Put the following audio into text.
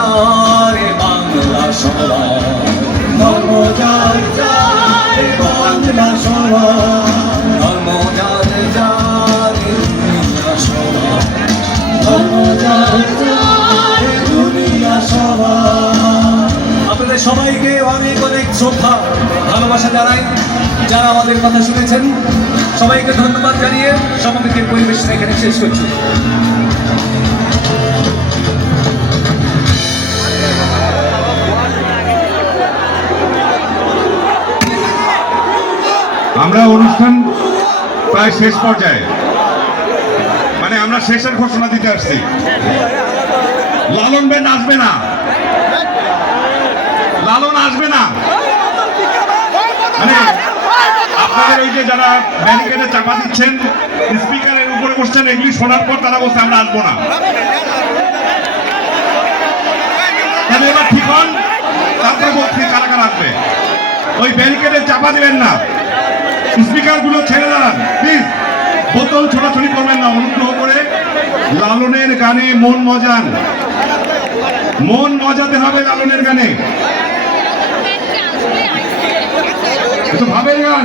যার বাংলা সবার ধর্ম যার যার বাংলা সবার ধর্ম যার যার দুনিয়া সবার ধর্ম যার যার দুনিয়া সবার আপনাদের সবাইকে অনেক অনেক শ্রদ্ধা, ভালোবাসা জানাই। যারা আমাদের কথা শুনেছেন, সবাইকে ধন্যবাদ জানিয়ে সমাবেশের পরিবেশটা এখানে শেষ করছি। আমরা অনুষ্ঠান প্রায় শেষ পর্যায়ে। মানে আমরা শেষের ঘোষণা দিতে আসছি। লালন বেন আসবে না। লালন আসবে না। মানে আপনাদের ওই যে যারা ব্যারিকেডে চাপা দিচ্ছেন, স্পিকারের উপরে বসছেন, এগুলি শোনার পর তারা বলছে আমরা আসব না। তাহলে এবার ঠিক হন, তারপরে বলছি কারা কারা আসবে। ওই ব্যারিকেডে চাপা দিবেন না। স্পিকারগুলো ছেড়ে দাঁড়ান প্লিজ বোতল ছোটাছুটি করবেন না, অনুগ্রহ করে। লালনের গানে মন মজান। মন মজাতে হবে লালনের গানে। ভাবের গান।